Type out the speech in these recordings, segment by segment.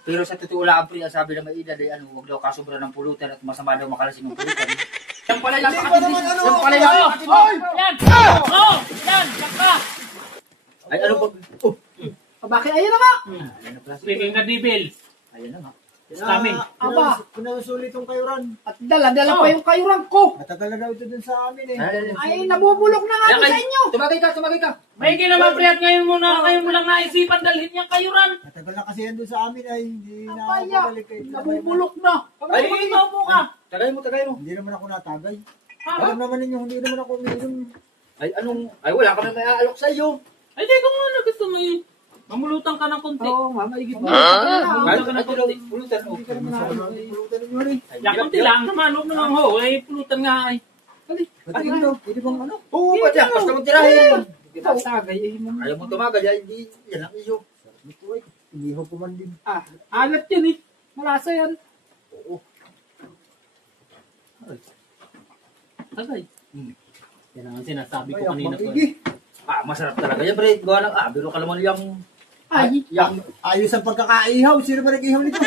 Pero sa totoo lang, pre, ang sabi ng may edad ay huwag daw kasubra ng pulutan at masama daw makalasing ng pulutan. Yan pala yung napakatindi. Yan pala yung napakatindi. Yan! Yan! Saka! Ay, ano ba? Bakit? Ayun na nga! Ayan na pala. Speaking the devil. Ayan na nga. Coming. Aba. Pinasulit yung kayuran. At dala-dala pa yung kayurang ko. Matagal na daw ito dun sa amin eh. Ay, nabubulok na nga sa inyo. Tumagay ka, tumagay ka. May ginawa pre at ngayon mo lang naisipan dalhin niyang kayuran. Matagal na kasi yan dun sa amin ay hindi na Abaya, balik eh. nabubulok na. Ay, Ikaw mo ka. Tagay mo, tagay mo. Hindi naman ako natagay. Ha? Alam naman ninyo, hindi naman ako umiinom. Ay, ay, wala kami may aalok sa iyo. Ay, di ko muna gusto mo eh. Mamulutan ka ng konti. Oo, maigit mo. Ay, ito daw, pulutan. Hindi ka naman ako pulutan ninyo rin. Yan, konti lang naman. Huwag naman ho. Ay, pulutan nga ay. Pati dito, pwede bang ano? Oo, ba't yan? Basta magtirahin. Kita tagay. Ayaw mo tumagay, ay, hindi. Yan ang iyo. Ito ay, hindi ko kuman din. Alat yun eh. Malasa yan. Tagay. Yan ang sinasabi ko Ay, kanina ko. maigi. Masarap talaga yan, pre. Gawa ng, biro ka naman yung, Ay, Ayos ang pagkakaihaw. Sino ba nag-ihaw nito?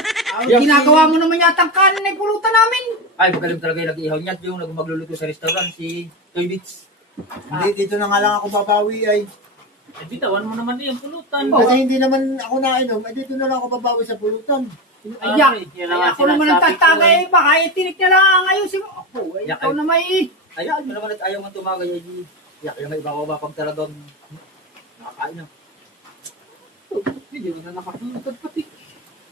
ginagawa mo naman yata ang kanin ay pulutan namin. ay, magaling talaga yung nag-ihaw niya. Yung magluluto sa restaurant, si Toy Beats. Hindi, dito na nga lang ako babawi ay. Eh, bitawan mo naman yung pulutan. Kasi hindi naman ako nainom, ay dito na lang ako babawi sa pulutan. Ayak. Yan Ay, ang ako naman ang sinasabi ko tatagay. eh. Baka itinik na lang ngayon. Ako, ay, Yak, ikaw ay. na may... Ay, ano naman at ayaw mo tumagay, ay, yak, yung may iba ba pag talagang nakakain na. Hindi mo na nakatulog pati.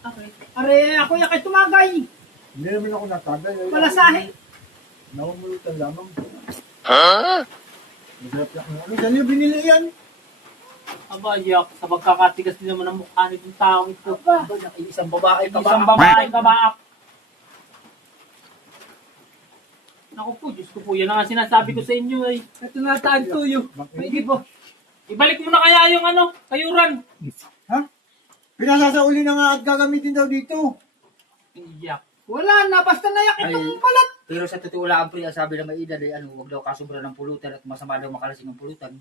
Okay. Are, ako yakay tumagay. Hindi naman ako natagay. ay, Malasahe. Nakumulutan lamang. Ha? Masarap yan. Ano, saan yung binili yan? Aba, yak. Sa pagkakatigas din naman ang mukha nitong taong ito. Aba, Isang babae ka Isang babae kabaak. Naku po, Diyos ko po. Yan ang sinasabi ko sa inyo ay. ito na tayo tuyo. Maigi po. Ibalik mo na kaya yung kayuran. Ha? Pinasasauli na nga at gagamitin daw dito. Iyak. Wala na, basta nayak itong balat. Pero sa totoo lang, pre, ang sabi ng may edad ay huwag daw kasubra ng pulutan at masama daw makalasing ng pulutan.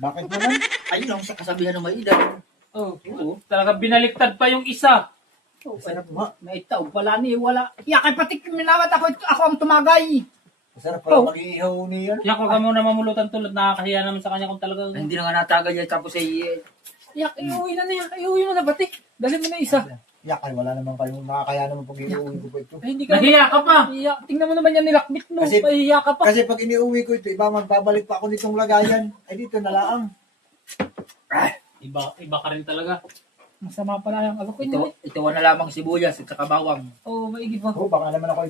Bakit naman? Ayun ang sa kasabihan ng may edad. Oh, oo. Talaga binaliktad pa yung isa. Masarap nga. May tao pala ni, wala. Yakay pati minawat ako ang tumagay. Masarap pala mag-iihaw ni yan. Yak, huwag ka muna mamulutan tulad. Nakakahiya naman sa kanya kung talagang... Hindi na nga natagay yan, tapos ay Yak, iuwi na niya. Iuwi mo na bati. Dali mo na isa. Yak, ay wala naman kayong makakaya naman pag iuwi ko po ito. Ay, hindi ka Nahiya ka pa. Iyak. Tingnan mo naman yan nilakbit mo. Kasi- Pahiya ka pa. Kasi pag iniuwi ko ito, iba magbabalik pa ako nitong lagayan. Ay dito na laang. Iba ka rin talaga. Masama pala yung ako niya. ito na lamang sibuyas at saka bawang. Oo, maigi pa. Oh, baka naman ako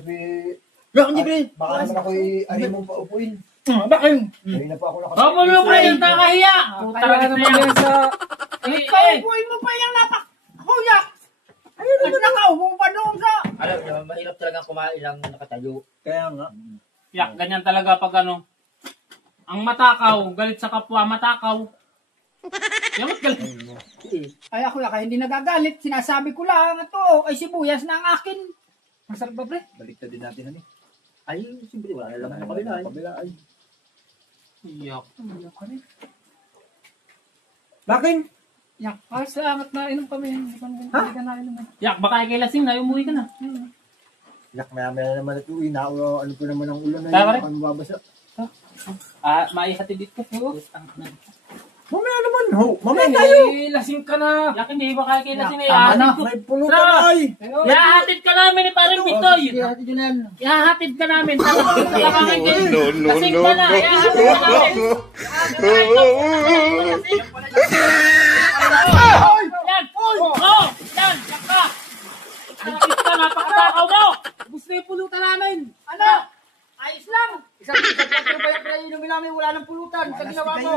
Yak, hindi pre. baka naman ako arimong paupuin. Bakit? Hindi na pa ako Oh, pulo pre, yung nakahiya. Talaga naman yan sa... Eh, Kaupuin mo pa yung napak... Kuya! Ayun naman nakaupo pa doon sa... Alam mo, mahirap talaga kumain ng nakatayo. Kaya nga. Yak, ganyan talaga pag ang matakaw, galit sa kapwa, matakaw. Yamot galit. Ay ako lang, hindi nagagalit. Sinasabi ko lang, ito ay sibuyas na ang akin. Masarap ba, pre? Baliktad din natin ano. Ay, siyempre, wala na lang sa kabila. Kabila ay. Yak. Bakit? Yak, salamat na inom kami. Hindi ka na inom. Yak, baka kay lasing na, umuwi ka na. Yak, maya naman ito. Ano ko naman ang ulan na Tama yun. rin. Ano babasa? Maihatid dito. Mamaya naman ho. Mamaya tayo. Lasing ka na. Yak, hindi ba kaya kay lasing na Yak, tama ihahatid ko? May pulutan Tara. ay. Ihahatid ka namin ni Paring Bitoy. Hati din yan. Ihahatid ka namin. Lasing ka na. Ihahatid ka namin. Yan. Oh, yan. Yak ka. Nagkit ka, napakatakaw mo. Gusto yung pulutan namin. Ano? Ayos lang. Isang plato ba yung inumin namin, wala ng pulutan sa ginawa mo.